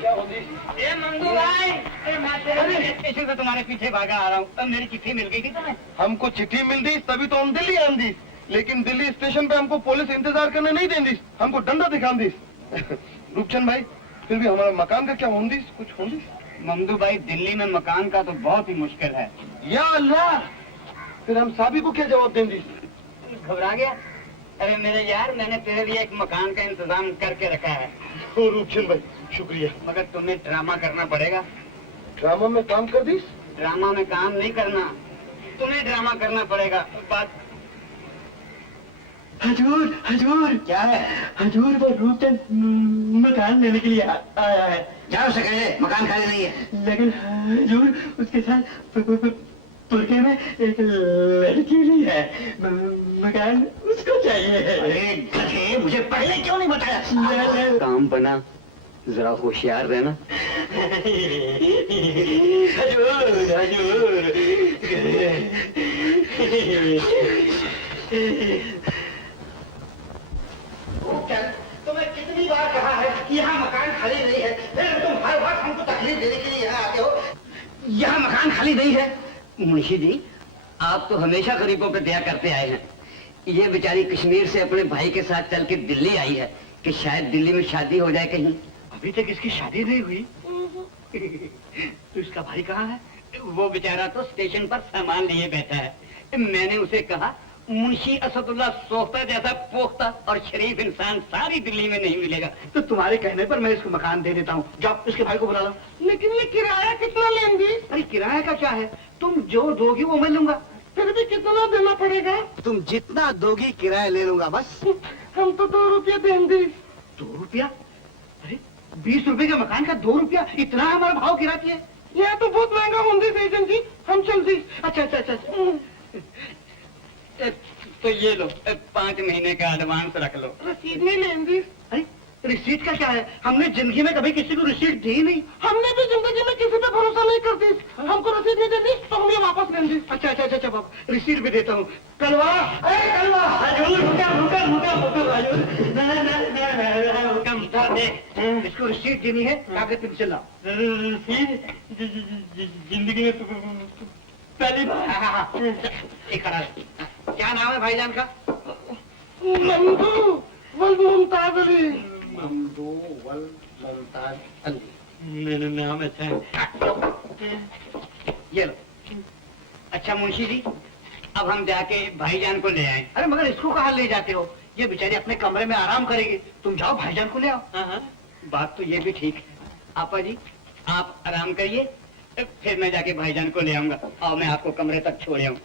क्या होगी? ए मंगू भाई, मैं तुम्हारे पीछे भागा आ रहा हूँ। तब मेरी चिट्ठी मिल गई थी तुम्हें? हमको चिट्ठी मिल दी तभी तो हम दिल्ली आन दी, लेकिन दिल्ली स्टेशन पे हमको पुलिस इंतजार करने नहीं देंदी, हमको डंडा दिखान दी। रूपचंद भाई, फिर भी हमारा मकान का क्या होंदी? कुछ होंदी? ममदू भाई, दिल्ली में मकान का तो बहुत ही मुश्किल है। या अल्लाह, फिर हम साबी को क्या जवाब देंगी? घबरा गया? अरे मेरे यार, मैंने तेरे लिए एक मकान का इंतजाम करके रखा है। ओ रूपचंद भाई, शुक्रिया। मगर तुम्हें ड्रामा करना पड़ेगा। ड्रामा में काम कर दी? ड्रामा में काम नहीं करना, तुम्हें ड्रामा करना पड़ेगा। बात हजूर, हजूर। क्या है? हजूर, वो रूपचंद मकान लेने के लिए आया है। जाओ से कहिए मकान खाली नहीं है। लेकिन हजूर, उसके साथ पुरखे में एक लड़की भी है। मकान उसको चाहिए। अरे गधे, मुझे पहले क्यों नहीं बताया? काम बना, जरा होशियार रहना। हजूर, हजूर। तुम्हें कितनी बार कहा है कि यहाँ मकान खाली नहीं है, फिर तुम हर वक्त हमको तकलीफ देने के लिए यहाँ आते हो। यहाँ मकान खाली नहीं है। मुंशी जी, आप तो हमेशा गरीबों पे दया करते आए हैं। ये बेचारी कश्मीर से अपने भाई के साथ चल के दिल्ली आई है कि शायद दिल्ली में शादी हो जाए कहीं। अभी तक इसकी शादी नहीं हुई। तो इसका भाई कहाँ है? वो बेचारा तो स्टेशन पर सामान लिए बैठा है। मैंने उसे कहा, मुंशी असदुल्ला सोख्ता जैसा पोख्ता और शरीफ इंसान सारी दिल्ली में नहीं मिलेगा। तो तुम्हारे कहने पर मैं इसको मकान दे देता हूँ। जाओ इसके भाई को बुला लो। लेकिन ये किराया कितना लेंगी? अरे किराया का क्या है, तुम जो दोगी वो मैं लूंगा। फिर भी कितना देना पड़ेगा? तुम जितना दोगी किराया ले लूंगा बस। हम तो 2 रुपये देंगे। 2 रुपया? अरे 20 रुपए के मकान का 2 रुपया, इतना हमारा भाव किराती है? यह तो बहुत महंगा होंगे एजेंट जी, हम चलती। अच्छा अच्छा अच्छा। तो ये लो, 5 महीने का एडवांस रख लो। रसीद नहीं लेंगी? अरे रिसीट का क्या है, हमने जिंदगी में कभी किसी को रिसीट दी नहीं। हमने भी जिंदगी में किसी पे भरोसा नहीं करती। हमको रसीद नहीं देती तो हम ये वापस लेंगे। अच्छा अच्छा अच्छा बाबा, रिसीट भी देता हूँ। कलवा, अरे कलवा, हजूर रुका रुका रुका रुका हजूर, ना रुका दे। इसको रिसीट देनी है, कागज तुम चलाओ। रिसीट जिंदगी में पहली बार। एक खड़ा है। क्या नाम है भाईजान का? ममदू वल मुमताज अली। ममदू वल मुमताज अली। मेरा नाम अच्छा है। ये लो। अच्छा मुंशी जी, अब हम जाके भाईजान को ले आए। अरे मगर इसको कहाँ ले जाते हो, ये बेचारी अपने कमरे में आराम करेगी। तुम जाओ भाईजान को ले आओ। बात तो ये भी ठीक है। आपा जी, आप आराम करिए, फिर मैं जाके भाईजान को ले आऊंगा और मैं आपको कमरे तक छोड़ आऊं।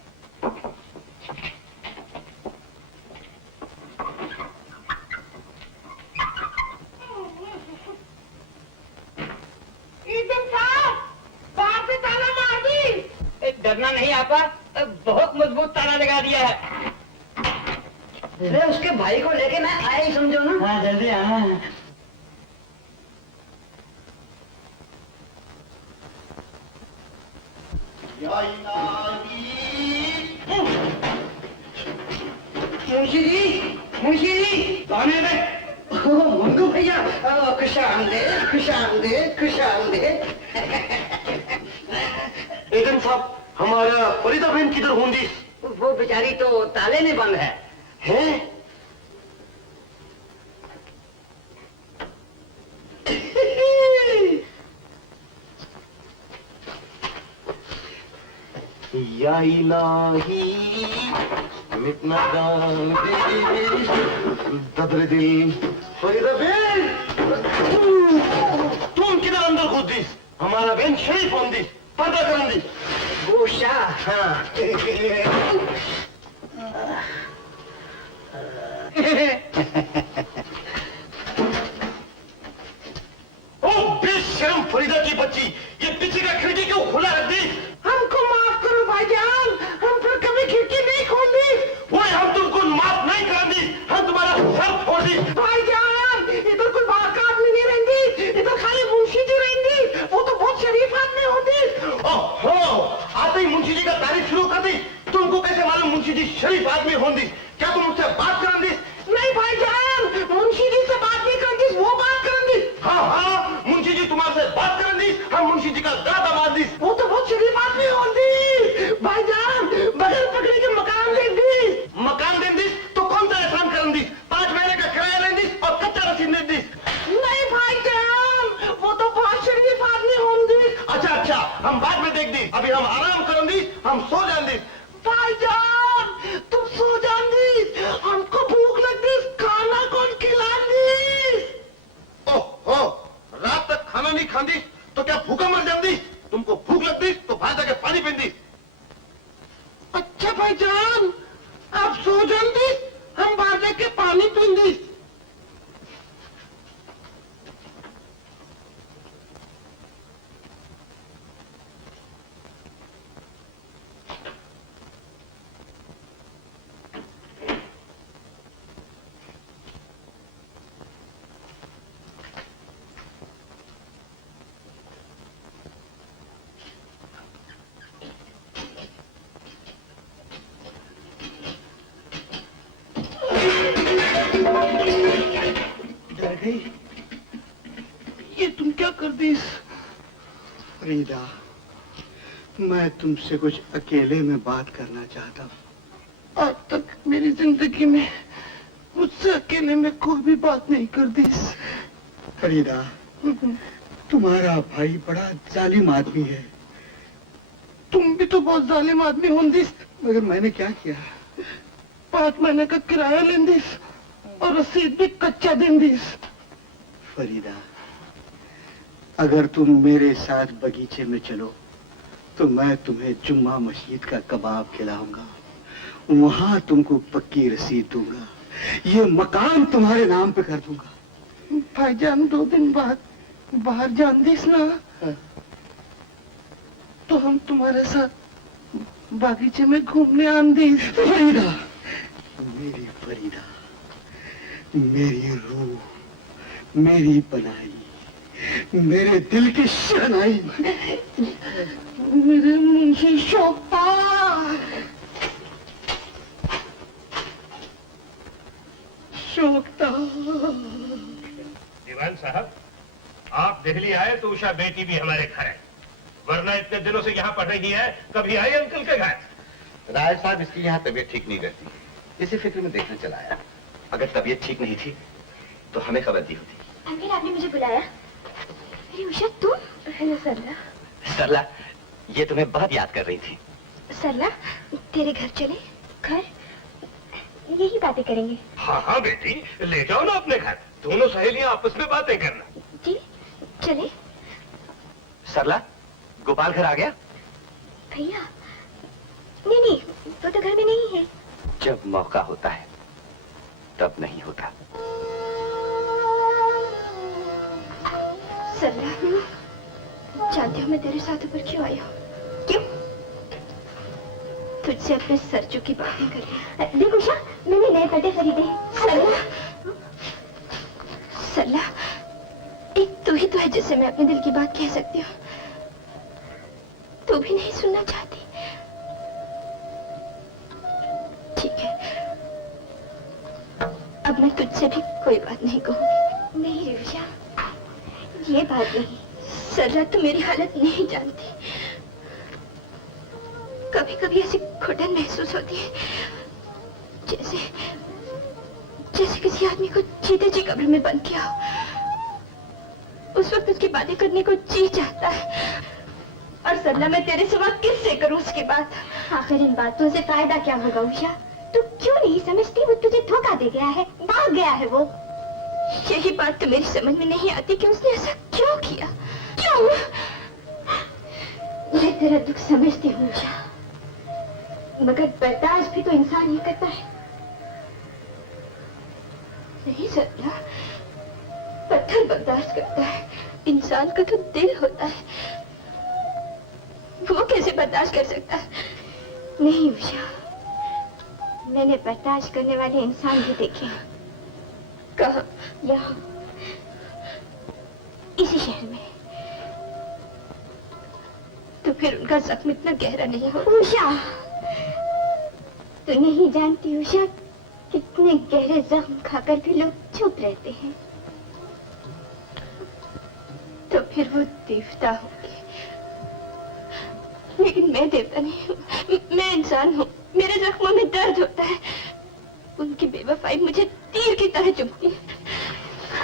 बाहर से ताला मार दी। डरना नहीं आपा, बहुत मजबूत ताला लगा दिया है। अरे उसके भाई को लेके मैं आया ही समझो ना। हाँ जल्दी आना। मुंशी जी, मुंशी जी, कौन है मैं? मंगू भैया, खुशामदीद, खुशामदीद, खुशामदीद। एजेंट साहब, हमारा फरीदा बहन किधर होंगी? वो बेचारी तो ताले में बंद है। हैं? या इलाही मिटना जान दे ददरे दिल। फरीदा बहन, तुम किधर अंदर घुस दी? हमारा बहन शरीफ होंगी, पर्दा करन दी। गोशा। हाँ। ओ बेशर्म फरीदा की बच्ची, ये पीछे का खिड़की क्यों खुला रख दी? हमको माफ करो भाईजान, हम फिर कभी खिड़की नहीं खोली। वो हम तुमको माफ नहीं कर दी, हम तुम्हारा सर फोड़ दी। भाईजान, इधर कोई बाहर का आदमी नहीं रहेंगी, इधर खाली मुंशी जी रहेंगी। वो तो बहुत शरीफ आदमी होती। ओहो, आते ही मुंशी जी का तारीफ शुरू कर दी। तुमको कैसे मालूम मुंशी जी शरीफ आदमी होंगी? क्या तुम मुझसे बात कर दी? नहीं भाईजान, हम आराम करन दी, हम सो जान दी। भाईजान, तुम सो जान दी, हमको भूख लगती, खाना कौन खिलानी? ओह, रात तक खाना नहीं खांदी तो क्या भूखा मर जाती? तुमको भूख लगती तो बाहर जाके पानी पींदी। अच्छा भाईजान, आप सो जान दी, हम बाहर जाके पानी पींदी। ये तुम क्या कर दी? फरीदा, मैं तुमसे कुछ अकेले में बात करना चाहता हूँ। आज तक मेरी जिंदगी में मुझसे अकेले में कोई भी बात नहीं कर दी। फरीदा, तुम्हारा भाई बड़ा जालिम आदमी है। तुम भी तो बहुत जालिम आदमी होंगी। मगर मैंने क्या किया? 5 महीने का किराया लेंदी और रसीद भी कच्चा देंदी। फरीदा, अगर तुम मेरे साथ बगीचे में चलो तो मैं तुम्हें जुम्मा मस्जिद का कबाब खिलाऊंगा, वहां तुमको पक्की रसीद दूंगा, ये मकान तुम्हारे नाम पे कर दूंगा। भाईजान 2 दिन बाद बाहर जान दीस ना, तो हम तुम्हारे साथ बागीचे में घूमने आन दी। फरीदा, मेरी फरीदा, मेरी रूह, मेरी बनाई, मेरे दिल की शहनाई, मेरे मुंशी शोभा। शोभता। दीवान साहब, आप दिल्ली आए तो उषा बेटी भी हमारे घर है, वरना इतने दिनों से यहाँ पढ़ रही है, कभी आई अंकल के घर? राय साहब, इसकी यहाँ तबीयत ठीक नहीं रहती, इसी फिक्र में देखने चला आया। अगर तबीयत ठीक नहीं थी तो हमें खबर दी होती। अंकल, आपने मुझे बुलाया? अरे उषा, तुम? हेलो सरला। सरला, ये तुम्हें बहुत याद कर रही थी। सरला, तेरे घर चले? घर? यही बातें करेंगे। हाँ हाँ बेटी, ले जाओ ना अपने घर, दोनों सहेलियां आपस में बातें करना। जी, चले। सरला, गोपाल घर आ गया? भैया, नहीं, वो तो घर में नहीं है। जब मौका होता है तब नहीं होता। सरला, जानती हो मैं तेरे साथ ऊपर क्यों आई हूँ? क्यों? तुझसे अपने सरजू की बातें करनी। देख उषा, मैंने नए पट्टे खरीदे। सरला, एक तू ही तो है जिससे मैं अपने दिल की बात कह सकती हूँ। तू भी नहीं सुनना चाहती? ठीक है, अब मैं तुझसे भी कोई बात नहीं कहूँगी। नहीं उषा, ये बात नहीं। सरला, तू मेरी हालत नहीं जानती। कभी कभी ऐसी घुटन महसूस होती है जैसे किसी आदमी को जीते जी कब्र में बंद किया हो। उस वक्त उसकी बातें करने को जी चाहता है। और सरला, मैं तेरे सिवा किससे करूं उसकी बात? आखिर इन बातों से फायदा क्या होगा उषा? तू क्यों नहीं समझती? वो तुझे धोखा दे गया है, भाग गया है वो। यही बात तो मेरी समझ में नहीं आती कि उसने ऐसा क्यों किया। क्यों? मैं तेरा दुख समझती हूँ उषा, मगर बर्दाश्त भी तो इंसान ही करता है। नहीं सरला, पत्थर बर्दाश्त करता है, इंसान का तो दिल होता है, वो कैसे बर्दाश्त कर सकता है? नहीं उषा, मैंने बर्दाश्त करने वाले इंसान भी देखे हैं। कहाँ? यहाँ, इसी शहर में। तो फिर उनका जख्म इतना गहरा नहीं हो। उषा, तू नहीं जानती उषा, कितने गहरे जख्म खाकर भी लोग चुप रहते हैं। तो फिर वो देवता होंगे, लेकिन मैं देवता नहीं हूँ, मैं इंसान हूँ। मेरे जख्मों में दर्द होता है, उनकी बेवफाई मुझे तीर की तरह चुभती है।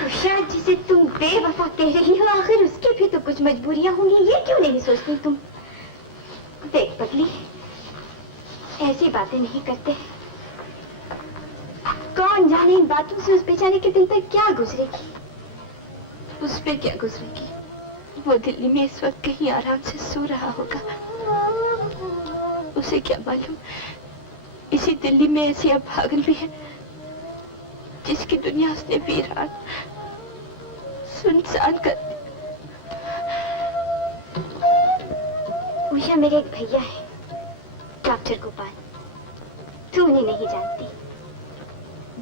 उषा, जिसे तुम बेवफा कह रही हो, आखिर उसकी भी तो कुछ मजबूरियां होंगी, ये क्यों नहीं सोचती तुम? देख पगली, ऐसी बातें नहीं करते। कौन जाने इन बातों से उस बेचारे के दिल पर क्या गुजरेगी। उस पे क्या गुजरेगी? वो दिल्ली में इस वक्त कहीं आराम से सो रहा होगा। उसे क्या मालूम, इसी दिल्ली में ऐसी अभागन भी है जिसकी दुनिया उसने वीरान सुनसान कर दी। उषा मेरे एक भैया है, डॉक्टर गोपाल। तू उन्हें नहीं जानती?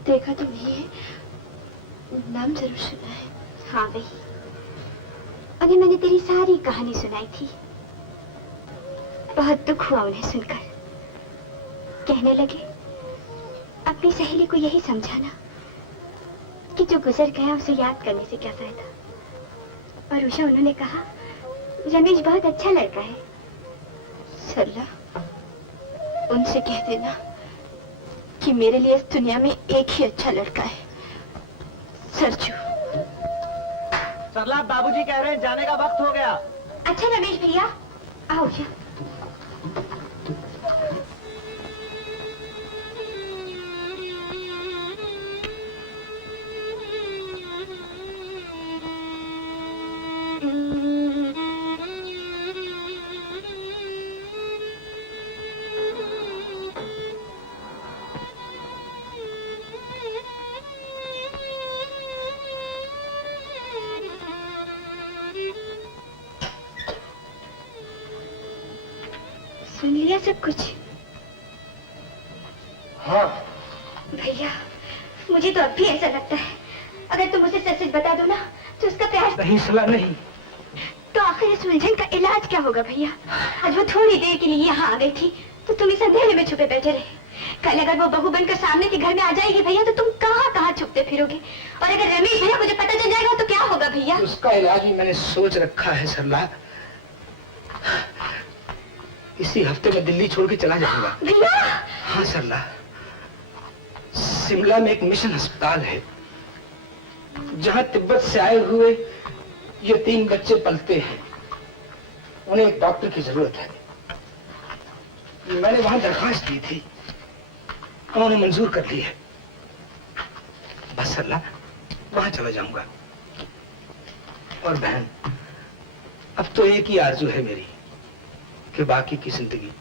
देखा तो नहीं है, नाम जरूर सुना है। हाँ वही, उन्हें मैंने तेरी सारी कहानी सुनाई थी। बहुत दुख हुआ उन्हें सुनकर। कहने लगे अपनी सहेली को यही समझाना कि जो गुजर गया उसे याद करने से क्या फायदा। और उषा, उन्होंने कहा रमेश बहुत अच्छा लड़का है। सरला, उनसे कह देना कि मेरे लिए इस दुनिया में एक ही अच्छा लड़का है, सरजू। सरला, बाबूजी कह रहे हैं जाने का वक्त हो गया। अच्छा रमेश भैया, आओ उषा। सुन लिया सब कुछ? हाँ। भैया, मुझे तो अब भी ऐसा लगता है अगर तुम मुझे सच सच बता दो ना तो उसका प्यार नहीं सलाह नहीं। तो आखिर इस उलझन का इलाज क्या होगा भैया? आज वो थोड़ी देर के लिए यहाँ आ गई थी तो तुम इस अंधेरे में छुपे बैठे रहे। कल अगर वो बहू बनकर सामने के घर में आ जाएगी भैया तो तुम कहाँ कहाँ छुपते फिरोगे। और अगर रमेश भैया मुझे पता चल जाएगा तो क्या होगा भैया? उसका इलाज भी मैंने सोच रखा है सरला। इसी हफ्ते में दिल्ली छोड़ के चला जाऊंगा। भैया? हाँ सरला, शिमला में एक मिशन अस्पताल है जहां तिब्बत से आए हुए ये 3 बच्चे पलते हैं। उन्हें एक डॉक्टर की जरूरत है। मैंने वहां दरखास्त दी थी, उन्होंने मंजूर कर ली है। बस सरला, वहां चला जाऊंगा। और बहन, अब तो एक ही आरजू है मेरी कि बाकी की जिंदगी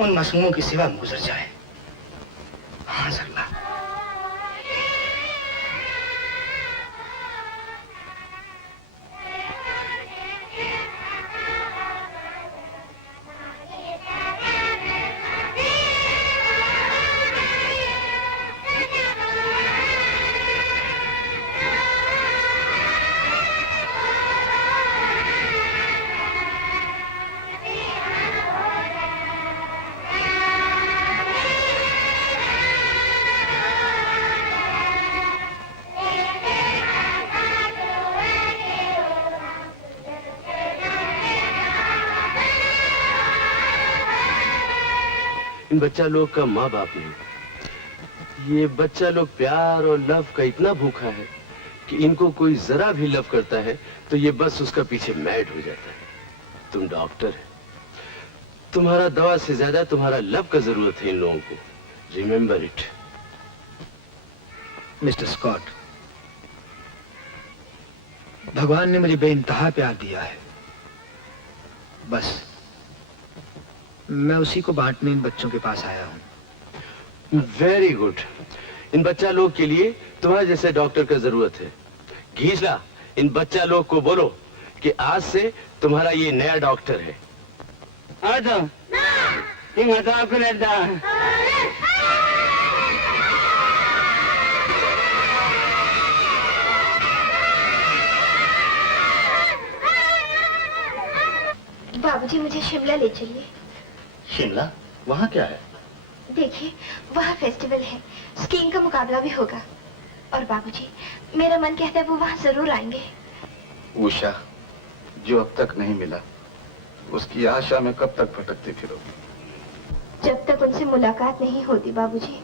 उन मासूमों की सिवा में गुजर जाए। हाँ सरला। इन बच्चा लोग का माँ बाप नहीं। ये बच्चा लोग प्यार और लव का इतना भूखा है कि इनको कोई जरा भी लव करता है तो ये बस उसका पीछे मैड हो जाता है। तुम डॉक्टर है, तुम्हारा दवा से ज्यादा तुम्हारा लव का जरूरत है इन लोगों को। Remember it. मिस्टर स्कॉट, भगवान ने मुझे बेइंतहा प्यार दिया है। बस मैं उसी को बांटने इन बच्चों के पास आया हूं। Very good. इन बच्चा लोग के लिए तुम्हारे जैसे डॉक्टर का जरूरत है। घीसला, इन बच्चा लोग को बोलो कि आज से तुम्हारा ये नया डॉक्टर है। बाबूजी, मुझे शिमला ले चलिए। शिमला? वहाँ क्या है? देखिए, वहाँ फेस्टिवल है, स्कीइंग का मुकाबला भी होगा। और बाबूजी, मेरा मन कहता है वो वहाँ जरूर आएंगे। उषा, जो अब तक नहीं मिला उसकी आशा में कब तक भटकती फिरोगी? जब तक उनसे मुलाकात नहीं होती बाबूजी।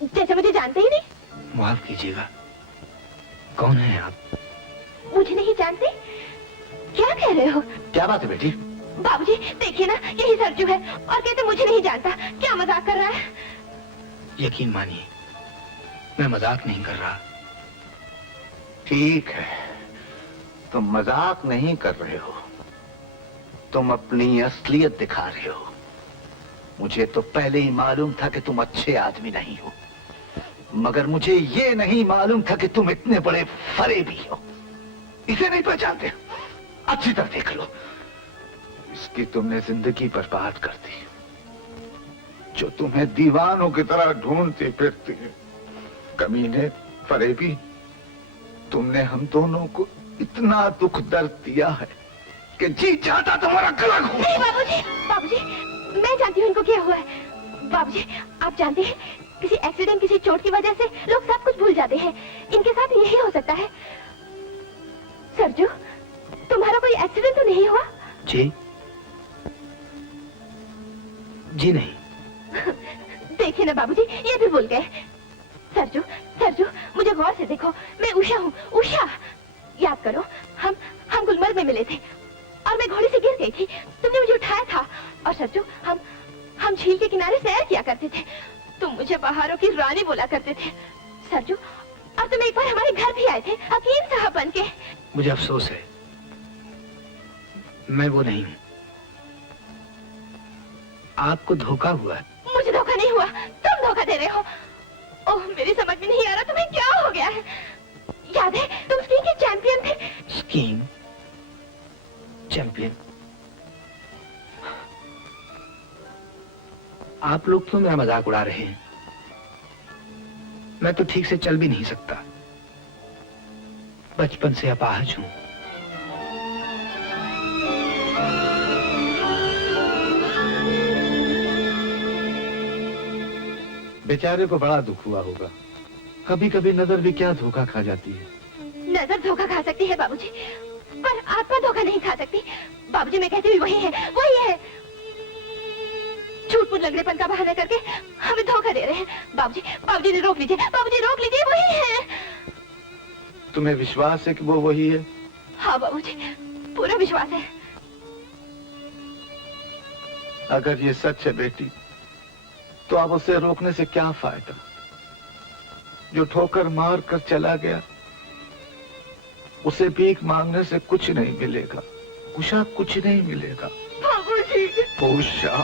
जैसे मुझे जानते ही नहीं। माफ कीजिएगा, कौन है आप? मुझे नहीं जानते? क्या कह रहे हो? क्या बात है बेटी? बाबूजी देखिए ना, यही सरजू है और कहते मुझे नहीं जानता। क्या मजाक कर रहा है? यकीन मानिए, मैं मजाक नहीं कर रहा। ठीक है, तुम मजाक नहीं कर रहे हो, तुम अपनी असलियत दिखा रहे हो। मुझे तो पहले ही मालूम था कि तुम अच्छे आदमी नहीं हो, मगर मुझे ये नहीं मालूम था कि तुम इतने बड़े फरेबी हो। इसे नहीं पहचानते? अच्छी तरह देख लो, इसकी तुमने जिंदगी बर्बाद कर दी। जो तुम्हें दीवानों की तरह ढूंढती फिरती है। कमीने, फरेबी, तुमने हम दोनों को इतना दुख दर्द दिया है कि जी चाहता तुम्हारा गला घोट। नहीं बाबूजी, बाबूजी मैं जानती हूँ इनको क्या हुआ है। बाबूजी आप जानते हैं, किसी एक्सीडेंट, किसी चोट की वजह से लोग सब कुछ भूल जाते हैं। इनके साथ यही हो सकता है। सरजू, तुम्हारा कोई एक्सीडेंट तो नहीं हुआ? जी जी नहीं। देखिए ना बाबूजी, ये भी भूल गए। सरजू, सरजू मुझे गौर से देखो, मैं उषा हूँ, उषा। याद करो, हम गुलमर्ग में मिले थे और मैं घोड़े से गिर गई थी, तुमने मुझे उठाया था। और सरजू हम झील के किनारे सैर किया करते थे, तुम मुझे पहाड़ों की रानी बोला करते थे। सरजू, और तुम एक बार हमारे घर भी आए थे हकीम साहब बन के। मुझे अफसोस है, मैं वो नहीं हूँ। आपको धोखा हुआ है। मुझे धोखा नहीं हुआ, तुम धोखा दे रहे हो। ओह मेरी समझ में नहीं आ रहा तुम्हें क्या हो गया है। याद है तुम स्कीइंग के चैंपियन थे। Skiing champion? आप लोग तो मेरा मजाक उड़ा रहे हैं। मैं तो ठीक से चल भी नहीं सकता, बचपन से अपाहज हूं। बेचारे को बड़ा दुख हुआ होगा। कभी कभी नजर भी क्या धोखा खा जाती है। नजर धोखा खा सकती है बाबूजी, पर आत्मा धोखा नहीं खा सकती। बाबूजी मैं कहती हूँ वही है, वही है। झूठ मूठ लगड़ेपन का बहाना करके हमें धोखा दे रहे हैं। बाबूजी, बाबूजी ने रोक लीजिए, बाबूजी रोक लीजिए, वही है। तुम्हें विश्वास है कि वो वही है? हाँ बाबूजी, पूरा विश्वास है। अगर ये सच है बेटी, तो अब उसे रोकने से क्या फायदा? जो ठोकर मार कर चला गया, उसे भीख मांगने से कुछ नहीं मिलेगा। उषा, कुछ नहीं मिलेगा। बाबूजी, उषा।